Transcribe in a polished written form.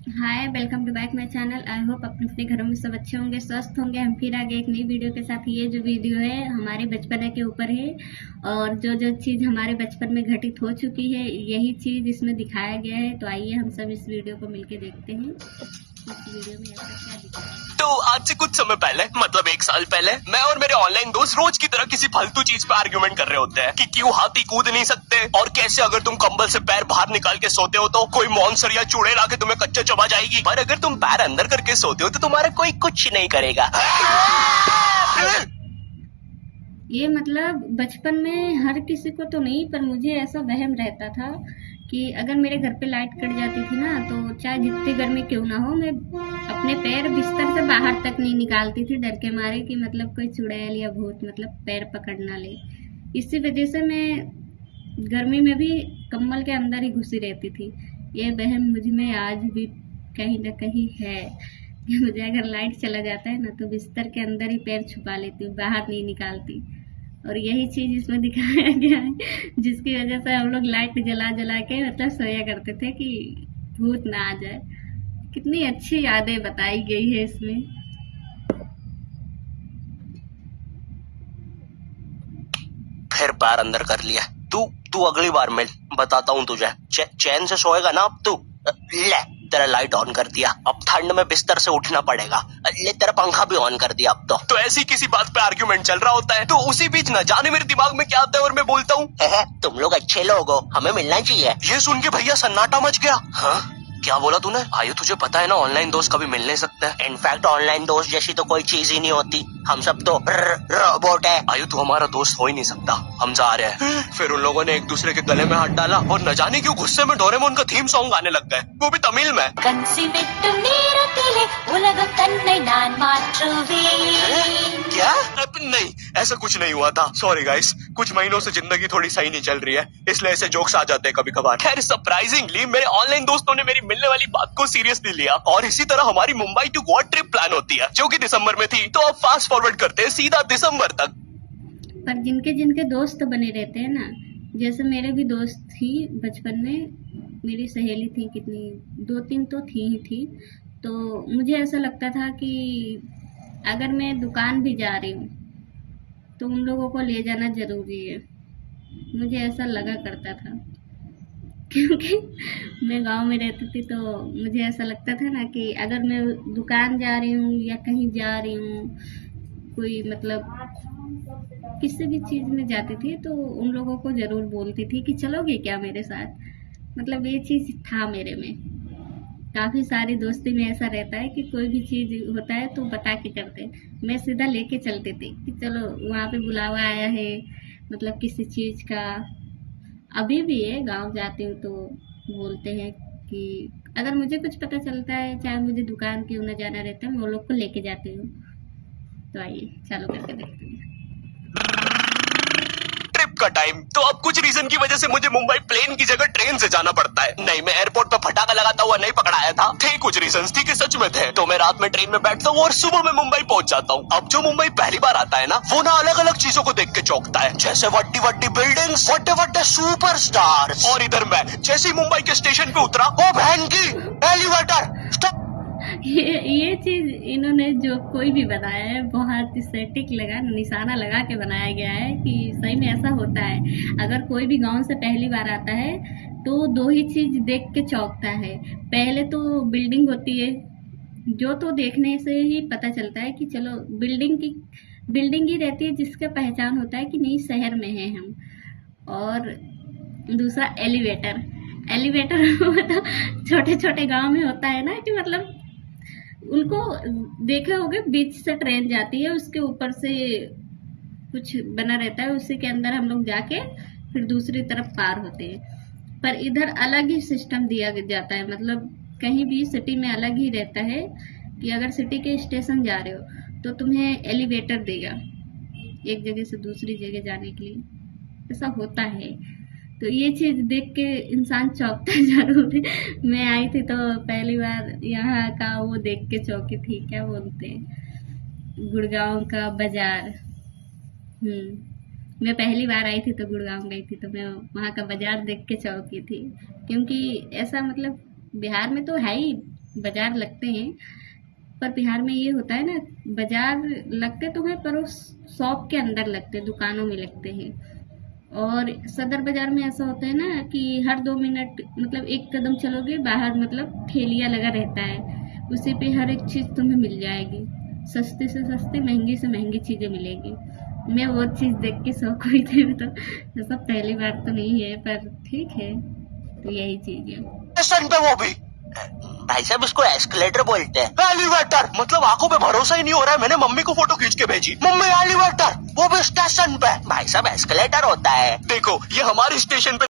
Hi, welcome to back my channel. I hope अपने अपने घरों में सब अच्छे होंगे, स्वस्थ होंगे। हम फिर आगे एक नई वीडियो के साथ। ये जो वीडियो है हमारे बचपन के ऊपर है, और जो जो चीज़ हमारे बचपन में घटित हो चुकी है यही चीज़ इसमें दिखाया गया है। तो आइए हम सब इस वीडियो को मिलके देखते हैं इस वीडियो में ऐसा क्या दिखाया गया तो है। आज से कुछ समय पहले, मतलब 1 साल पहले, मैं और मेरे ऑनलाइन दोस्त रोज की तरह किसी फालतू चीज पे आर्ग्यूमेंट कर रहे होते हैं कि क्यों हाथी कूद नहीं सकते, और कैसे अगर तुम कंबल से पैर बाहर निकाल के सोते हो तो कोई मॉन्स्टर या चूड़ैल आके तुम्हें कच्चा चबा जाएगी, पर अगर तुम पैर अंदर करके सोते हो तो तुम्हारा कोई कुछ नहीं करेगा। ये मतलब बचपन में हर किसी को तो नहीं, पर मुझे ऐसा वहम रहता था कि अगर मेरे घर पे लाइट कट जाती थी ना, तो चाहे जितनी गर्मी क्यों ना हो, मैं अपने पैर बिस्तर से बाहर तक नहीं निकालती थी, डर के मारे कि मतलब कोई चुड़ैल या भूत मतलब पैर पकड़ ना ले। इसी वजह से मैं गर्मी में भी कंबल के अंदर ही घुसी रहती थी। ये वहम मुझ में आज भी कहीं ना कहीं है कि मुझे अगर लाइट चला जाता है ना, तो बिस्तर के अंदर ही पैर छुपा लेती हूँ, बाहर नहीं निकालती। और यही चीज इसमें दिखाया गया है, जिसकी वजह से हम लोग लाइट जला जला के मतलब सोया करते थे कि भूत ना आ जाए। कितनी अच्छी यादें बताई गई है इसमें। फिर पैर अंदर कर लिया। तू तू अगली बार मिल, बताता हूँ तुझे। चैन से सोएगा ना अब तू। ले, तेरा लाइट ऑन कर दिया, अब ठंड में बिस्तर से उठना पड़ेगा। ले, तेरा पंखा भी ऑन कर दिया अब तो ऐसी किसी बात पे आर्ग्यूमेंट चल रहा होता है, तो उसी बीच न जाने मेरे दिमाग में क्या आता है और मैं बोलता हूँ, तुम लोग अच्छे लोग हो, हमें मिलना चाहिए। ये सुन के भैया सन्नाटा मच गया। हाँ, क्या बोला तूने? आयु, तुझे पता है ना ऑनलाइन दोस्त कभी मिल नहीं सकते। इनफैक्ट ऑनलाइन दोस्त जैसी तो कोई चीज ही नहीं होती, हम सब तो रोबोट है। आयु, तू हमारा दोस्त हो ही नहीं सकता, हम जा रहे हैं। फिर उन लोगों ने एक दूसरे के गले में हाथ डाला और न जाने क्यों गुस्से में डोरेमोन का थीम सॉन्ग गाने लग गए, वो भी तमिल में। क्या? अब नहीं, ऐसा कुछ नहीं हुआ था। सॉरी गाइस, कुछ महीनों से जिंदगी थोड़ी सही नहीं चल रही है, इसलिए ऐसे जोक्स आ जाते हैं कभी कभार। खैर, सरप्राइजिंगली मेरे ऑनलाइन दोस्तों ने मेरी मिलने वाली बात को सीरियसली लिया, और इसी तरह हमारी Mumbai to Goa trip plan होती है, जो कि दिसंबर में थी। तो अब फास्ट फॉरवर्ड करते हैं सीधा दिसंबर तक। पर जिनके जिनके दोस्त बने रहते हैं ना, जैसे मेरे भी दोस्त थी बचपन में। मेरी सहेली थी, कितनी, दो तीन तो थी ही थी। तो मुझे ऐसा लगता था कि अगर मैं दुकान भी जा रही हूँ तो उन लोगों को ले जाना जरूरी है। मुझे ऐसा लगा करता था, क्योंकि मैं गांव में रहती थी, तो मुझे ऐसा लगता था ना कि अगर मैं दुकान जा रही हूँ या कहीं जा रही हूँ, कोई मतलब किसी भी चीज़ में जाती थी, तो उन लोगों को ज़रूर बोलती थी कि चलोगे क्या मेरे साथ। मतलब ये चीज़ था मेरे में। काफ़ी सारी दोस्ती में ऐसा रहता है कि कोई भी चीज़ होता है तो बता के करते हैं। मैं सीधा लेके चलती थी कि चलो वहाँ पे बुलावा आया है, मतलब किसी चीज़ का। अभी भी है, गांव जाती हूँ तो बोलते हैं कि अगर मुझे कुछ पता चलता है, चाहे मुझे दुकान क्यों ना जाना रहता है, मैं वो लोग को लेके जाती हूँ। तो आइए चालू करके देखते हैं। ट्रिप का टाइम तो अब कुछ रीजन की वजह से मुझे मुंबई प्लेन की जगह ट्रेन से जाना पड़ता है। नहीं, मैं एयरपोर्ट पे फटाका लगाता हुआ नहीं पकड़ाया था। थे कुछ रीजन, थी कि सच में थे। तो मैं रात में ट्रेन में बैठता हूँ और सुबह में मुंबई पहुंच जाता हूँ। अब जो मुंबई पहली बार आता है ना, वो ना अलग अलग चीजों को देख के चौंकता है, जैसे वड्डी वड्डी बिल्डिंग्स, वड्डे वड्डे सुपरस्टार्स। और इधर मैं जैसे ही मुंबई के स्टेशन पे उतरा, ओ बहन की एलिवेटर स्टॉप। ये चीज इन्होंने जो कोई भी बनाया है बहुत सेटिक लगा, निशाना लगा के बनाया गया है कि सही में ऐसा होता है। अगर कोई भी गांव से पहली बार आता है तो दो ही चीज देख के चौंकता है। पहले तो बिल्डिंग होती है, जो तो देखने से ही पता चलता है कि चलो बिल्डिंग ही रहती है, जिसका पहचान होता है कि नहीं शहर में है हम। और दूसरा एलिवेटर। एलिवेटर मतलब छोटे छोटे गांव में होता है ना कि मतलब उनको देखे होगे, बीच से ट्रेन जाती है, उसके ऊपर से कुछ बना रहता है, उसी के अंदर हम लोग जाके फिर दूसरी तरफ पार होते हैं। पर इधर अलग ही सिस्टम दिया जाता है, मतलब कहीं भी सिटी में अलग ही रहता है कि अगर सिटी के स्टेशन जा रहे हो तो तुम्हें एलिवेटर देगा एक जगह से दूसरी जगह जाने के लिए। ऐसा होता है। तो ये चीज देख के इंसान चौंकता जरूर है। मैं आई थी तो पहली बार यहाँ का वो देख के चौंकी थी, क्या बोलते हैं, गुड़गांव का बाजार। मैं पहली बार आई थी तो गुड़गांव गई थी, तो मैं वहाँ का बाजार देख के चौंकी थी। क्योंकि ऐसा मतलब बिहार में तो है ही, बाजार लगते हैं, पर बिहार में ये होता है ना, बाजार लगते तो हैं पर वो शॉप के अंदर लगते हैं, दुकानों में लगते हैं। और सदर बाजार में ऐसा होता है ना कि हर 2 मिनट मतलब एक कदम चलोगे बाहर मतलब ठेलिया लगा रहता है, उसी पे हर एक चीज़ तुम्हें मिल जाएगी, सस्ते से सस्ते महंगी से महंगी चीज़ें मिलेगी। मैं वो चीज़ देख के शौक हुई थी, मतलब सब पहली बार तो नहीं है पर ठीक है, तो यही चीज़ है। स्टेशन पे वो भी। भाई साहब इसको एस्केलेटर बोलते हैं। एलिवेटर मतलब आंखों पे भरोसा ही नहीं हो रहा है। मैंने मम्मी को फोटो खींच के भेजी, मम्मी एलिवेटर वो भी स्टेशन पे। भाई साहब एस्केलेटर होता है। देखो ये हमारे स्टेशन पे